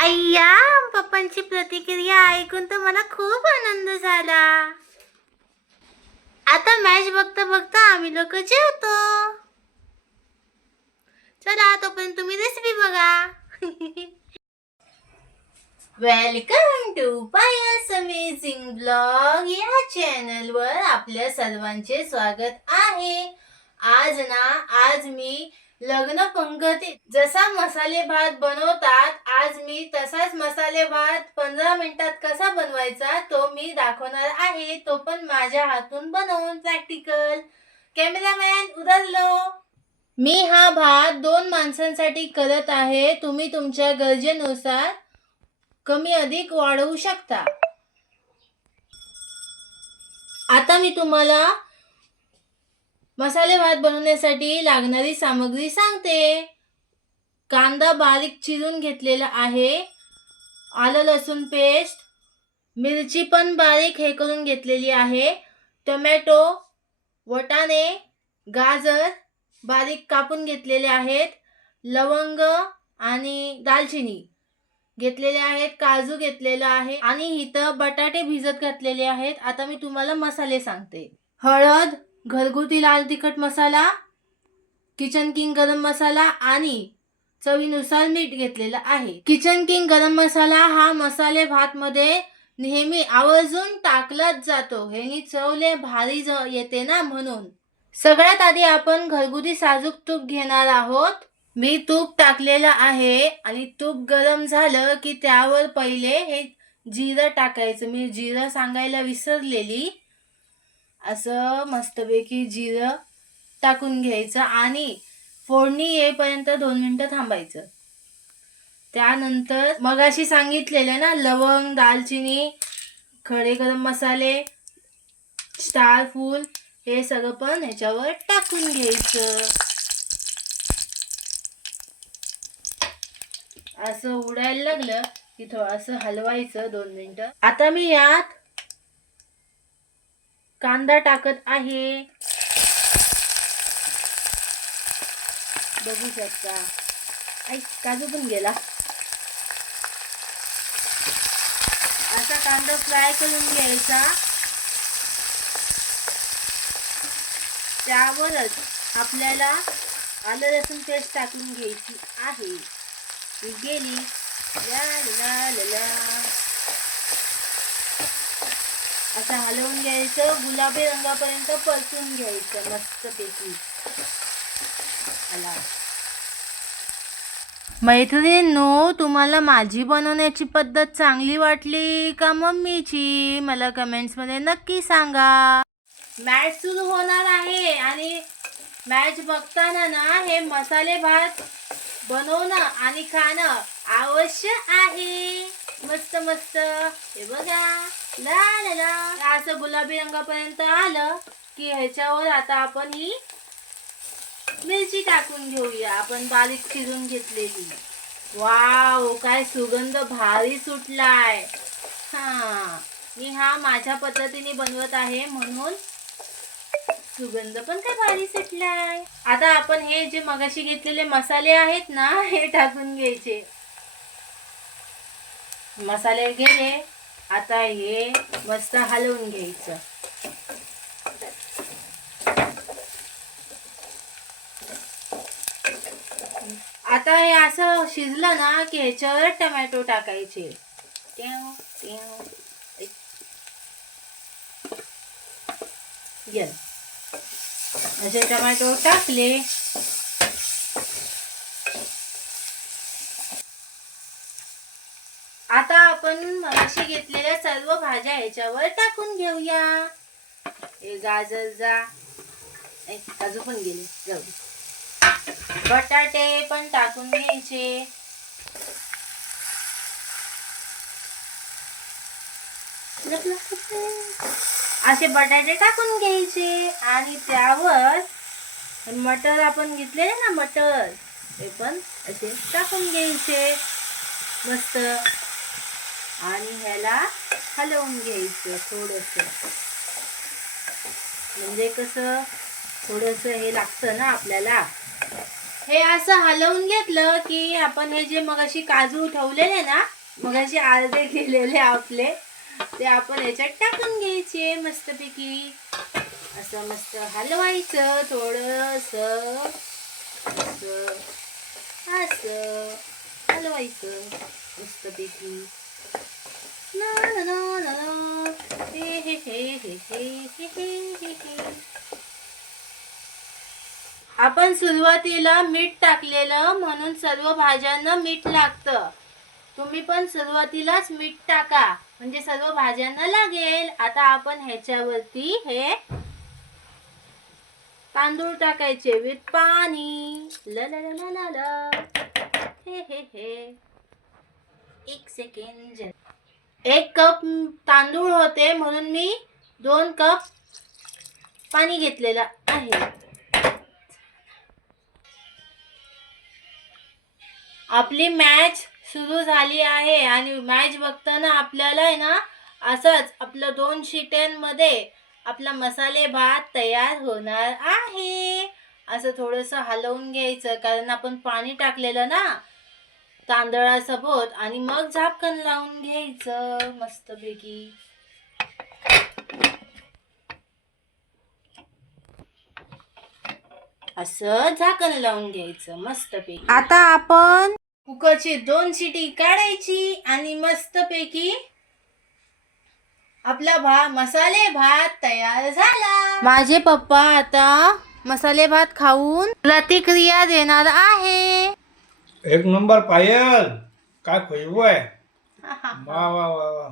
अय्या, पप्पांची प्रतिक्रिया ऐकून तर मला खूप आनंद झाला. आता मॅच बघता बघता आम्ही लोक जेवतो. चला तोपर्यंत तुम्ही रेसिपी बघा. Welcome to Payal's amazing blog या चॅनल वर आपल्या सर्वांचे स्वागत आहे. आज मी लग्न पंगतीत जसा मसाले भात बनवतात, आज मी तसाच मसाले भात 15 मिनिटात कसा बनवायचा तो मी दाखवणार आहे. तो पण माझ्या हातून बनवून प्रॅक्टिकल. कॅमेरामॅन उधर लो. मी हा भात 2 माणसांसाठी करत आहे. तुम्ही तुमच्या गरजेनुसार कमी अधिक वाढवू शकता. आता मी तुम्हाला मसाले भात बनवण्यासाठी लागणारी सामग्री सांगते. कांदा बारीक चिरून घेतलेला आहे, आलं लसूण पेस्ट, मिरची पण बारीक हे करून घेतलेली आहे, टोमॅटो, वाटाणे, गाजर बारीक कापून घेतलेले आहेत, लवंग आणि दालचिनी घेतलेले आहेत, काजू घेतलेला आहे आणि इथं बटाटे भिजत घातलेले आहेत. आता मी तुम्हाला मसाले सांगते. हळद, घरगुती लाल तिखट मसाला, किचन किंग गरम मसाला आणि चवीनुसार मीठ घेतलेलं आहे. किचन किंग गरम मसाला हा मसाले भात मध्ये नेहमी आवर्जून टाकलाच जातो. ह्यानी चवले भारी येते ना, म्हणून. सगळ्यात आधी आपण घरगुती साजूक तूप घेणार आहोत. मी तूप टाकलेलं आहे आणि तूप गरम झालं की त्यावर पहिले हे जिरं टाकायचं. मी जिरं सांगायला विसरलेली. असं मस्तपैकी जिरं टाकून घ्यायचं आणि फोडणी येईपर्यंत 2 मिनिटं थांबायचं. त्यानंतर मगाशी सांगितलेले ना, लवंग, दालचिनी, खडे गरम मसाले, स्टार फूल हे सगळं पण ह्याच्यावर टाकून घ्यायचं. असं उडायला लागलं की थोडंसं हलवायचं 2 मिनिटं. आता मी यात कांदा टाकत आहे. बघू शकता. काजू पण गेला. असा कांदा फ्राय करून घ्यायचा. त्यावरच आपल्याला आलं लसूण पेस्ट टाकून घ्यायची आहे. ही गेली. ला ला ला ला. असं हलवून घ्यायचं. गुलाबी रंगापर्यंत परतून घ्यायचं मस्तपैकी. मैत्रिणींनो, तुम्हाला माझी बनवण्याची पद्धत चांगली वाटली का मम्मीची? मला कमेंट्स मध्ये नक्की सांगा. मॅच सुरू होणार आहे आणि मॅच बघताना ना हे मसाले भात बनवणं आणि खाणं आवश्यक आहे. मस्त मस्त. हे बघा. ला ला ला. असं गुलाबी रंगापर्यंत आलं की ह्याच्यावर आता आपण ही मिरची टाकून घेऊया, आपण बारीक चिरून घेतलेली. वाव, काय सुगंध भारी सुटलाय. मी हा माझ्या पद्धतीने बनवत आहे म्हणून सुगंध पण काय भारी सुटलाय. आता आपण हे जे मगाशी घेतलेले मसाले आहेत ना, हे टाकून घ्यायचे. मसाले गेले. आता हे मस्त हलवून घ्यायचं. आता हे असं शिजलं ना की ह्याच्यावर टोमॅटो टाकायचे. असे टोमॅटो टाकले. आता आपण मगाशी घेतलेल्या सर्व भाज्या ह्याच्यावर टाकून घेऊया. हे गाजर जा, काजू पण गेले, जाऊ. बटाटे पण टाकून घ्यायचे. असे बटाटे टाकून घ्यायचे आणि त्यावर मटर आपण घेतलेले ना, मटर ते पण असे टाकून घ्यायचे मस्त. आणि ह्याला हलवून घ्यायचं थोडंसं. म्हणजे कसं थोडंसं हे लागतं ना आपल्याला. हे असं हलवून घेतलं की आपण हे जे मगाशी काजू ठेवलेले ना, मगाशी अर्धे केलेले आपले, ते आपण याच्यात टाकून घ्यायचे मस्तपैकी. असं मस्त हलवायचं थोडस, असं हलवायचं मस्तपैकी. ना ना ना ना ना. हे हे हे हे हे हे हे हे. आपण सुरुवातीला मीठ टाकलेलं म्हणून सर्व भाज्यांना मीठ लागतं. तुम्ही पण सुरुवातीलाच मीठ टाका म्हणजे सर्व भाज्यांना लागेल. आता आपण ह्याच्यावरती हे तांदूळ टाकायचे विथ पाणी. ला ला ला ला ला. हे हे हे. एक सेकंड. 1 कप तांदूळ होते म्हणून मी 2 कप पाणी घेतलेलं आहे. आपली मॅच सुरू झाली आहे आणि मॅच बघताना आपल्याला आहे ना, असंच आपलं 2 शिट्यांमध्ये आपला मसाले भात तयार होणार आहे. असं थोडंसं हलवून घ्यायचं कारण आपण पाणी टाकलेलं ना तांदळासोबत, आणि मग झाकण लावून घ्यायचं मस्तपैकी. असं झाकण लावून घ्यायचं मस्तपैकी. आता आपण कुकरची 2 शिटी काढायची आणि मस्तपैकी आपला मसाले भात तयार झाला. माझे पप्पा आता मसाले भात खाऊन प्रतिक्रिया देणार आहे. एक नंबर पायल, काय खुशबू आहे. वा वा वा वा.